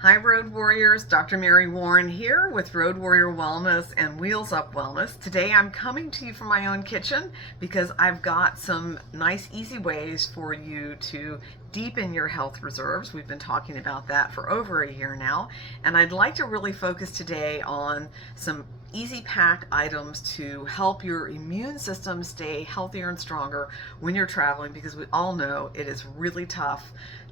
Hi Road Warriors, Dr. Mary Warren here with Road Warrior Wellness and Wheels Up Wellness. Today I'm coming to you from my own kitchen because I've got some nice easy ways for you to deepen your health reserves. We've been talking about that for over a year now, and I'd like to really focus today on some easy pack items to help your immune system stay healthier and stronger when you're traveling, because we all know it is really tough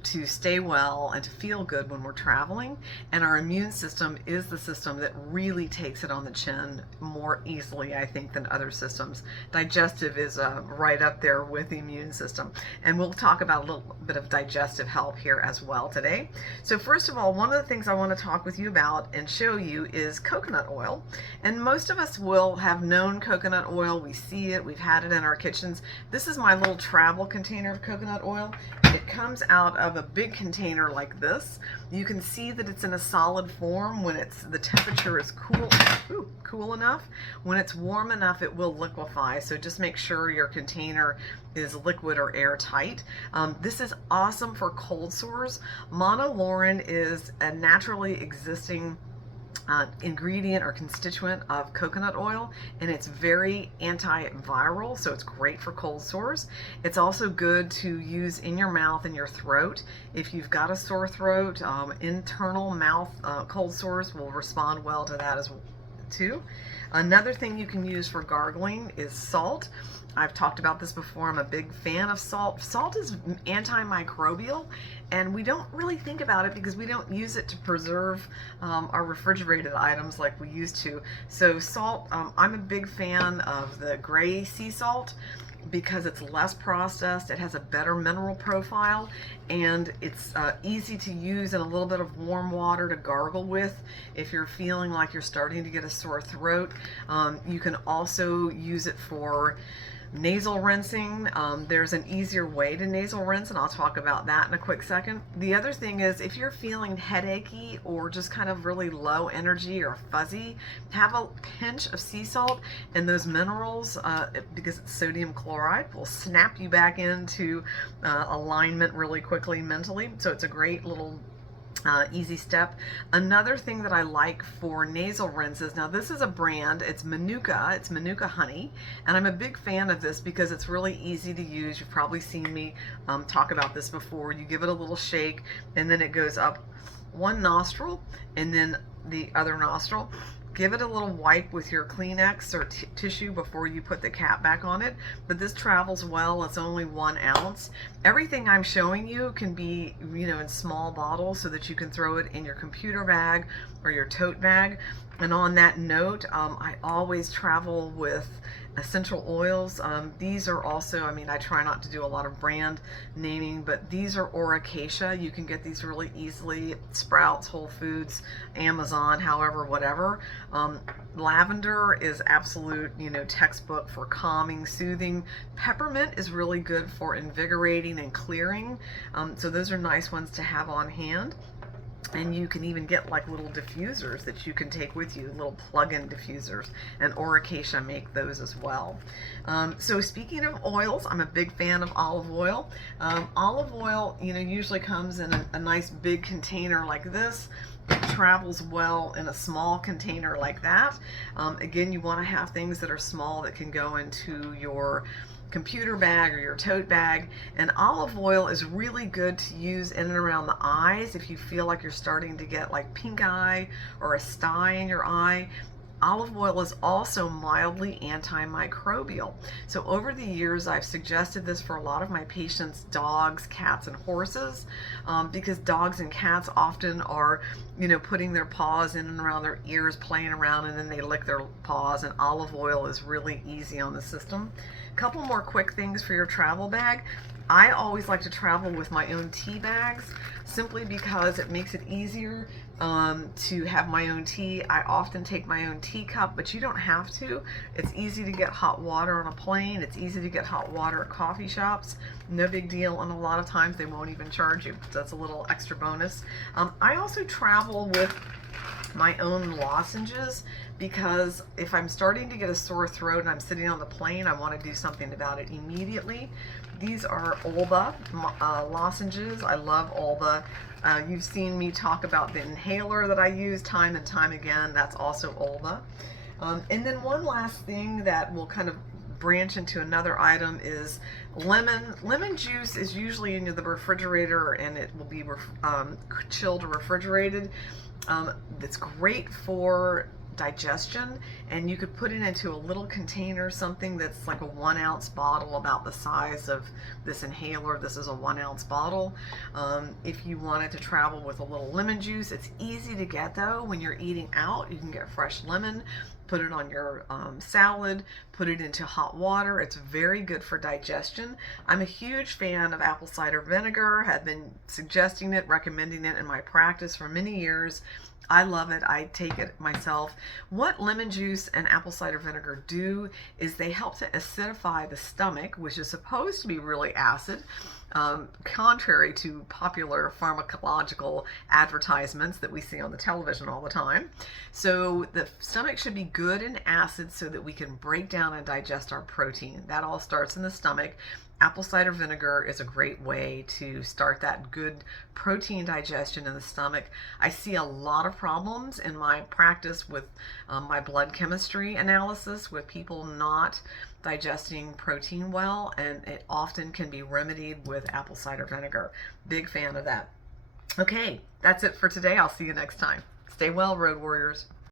to stay well and to feel good when we're traveling, and our immune system is the system that really takes it on the chin more easily, I think, than other systems. Digestive is right up there with the immune system, and we'll talk about a little bit of digestive help here as well today. So first of all, one of the things I want to talk with you about and show you is coconut oil. And most of us will have known coconut oil. We see it, we've had it in our kitchens. This is my little travel container of coconut oil. It comes out of a big container like this. You can see that it's in a solid form when the temperature is cool enough. When it's warm enough, it will liquefy. So just make sure your container is liquid or airtight. This is awesome for cold sores. Monolaurin is a naturally existing ingredient or constituent of coconut oil, and it's very antiviral, so it's great for cold sores. It's also good to use in your mouth and your throat. If you've got a sore throat, internal mouth cold sores will respond well to that as well too. Another thing you can use for gargling is salt. I've talked about this before. I'm a big fan of salt. Salt is antimicrobial, and we don't really think about it because we don't use it to preserve our refrigerated items like we used to. So salt, I'm a big fan of the gray sea salt because it's less processed, it has a better mineral profile, and it's easy to use in a little bit of warm water to gargle with if you're feeling like you're starting to get a sore throat. You can also use it for nasal rinsing. There's an easier way to nasal rinse, and I'll talk about that in a quick second. The other thing is, if you're feeling headachy or just kind of really low energy or fuzzy, have a pinch of sea salt, and those minerals, because it's sodium chloride, will snap you back into alignment really quickly mentally. So it's a great little easy step. Another thing that I like for nasal rinses, now this is a brand, it's Manuka honey, and I'm a big fan of this because it's really easy to use. You've probably seen me talk about this before. You give it a little shake, and then it goes up one nostril and then the other nostril. Give it a little wipe with your Kleenex or tissue before you put the cap back on it. But this travels well. It's only 1 ounce. Everything I'm showing you can be, in small bottles so that you can throw it in your computer bag or your tote bag. And on that note, I always travel with essential oils. These are also, I try not to do a lot of brand naming, but these are Oracacia. You can get these really easily, Sprouts, Whole Foods, Amazon, however, whatever. Lavender is absolute, textbook for calming, soothing. Peppermint is really good for invigorating and clearing. So those are nice ones to have on hand. And you can even get like little diffusers that you can take with you, little plug-in diffusers, and Oracacia make those as well. So speaking of oils, I'm a big fan of olive oil. Olive oil, usually comes in a nice big container like this. It travels well in a small container like that. Again, you want to have things that are small that can go into your computer bag or your tote bag. And olive oil is really good to use in and around the eyes if you feel like you're starting to get like pink eye or a sty in your eye. Olive oil is also mildly antimicrobial. So over the years, I've suggested this for a lot of my patients' dogs, cats, and horses, because dogs and cats often are, putting their paws in and around their ears, playing around, and then they lick their paws, and olive oil is really easy on the system. A couple more quick things for your travel bag. I always like to travel with my own tea bags simply because it makes it easier to have my own tea. I often take my own teacup, but you don't have to. It's easy to get hot water on a plane. It's easy to get hot water at coffee shops. No big deal, and a lot of times they won't even charge you. So that's a little extra bonus. I also travel with my own lozenges. because if I'm starting to get a sore throat and I'm sitting on the plane, I want to do something about it immediately. These are Olba lozenges. I love Olba. You've seen me talk about the inhaler that I use time and time again. That's also Olba. And then one last thing that will kind of branch into another item is lemon. Lemon juice is usually in the refrigerator, and it will be chilled or refrigerated. It's great for digestion, and you could put it into a little container, something that's like a 1 ounce bottle, about the size of this inhaler. This is a 1 ounce bottle. If you wanted to travel with a little lemon juice, it's easy to get though. When you're eating out, you can get fresh lemon, put it on your salad, put it into hot water. It's very good for digestion. I'm a huge fan of apple cider vinegar, have been suggesting it, recommending it in my practice for many years. I love it. I take it myself. What lemon juice and apple cider vinegar do is they help to acidify the stomach, which is supposed to be really acid, contrary to popular pharmacological advertisements that we see on the television all the time. So the stomach should be good and acid so that we can break down and digest our protein. That all starts in the stomach. Apple cider vinegar is a great way to start that good protein digestion in the stomach. I see a lot of problems in my practice with my blood chemistry analysis with people not digesting protein well, and it often can be remedied with apple cider vinegar. Big fan of that. Okay, that's it for today. I'll see you next time. Stay well, Road Warriors.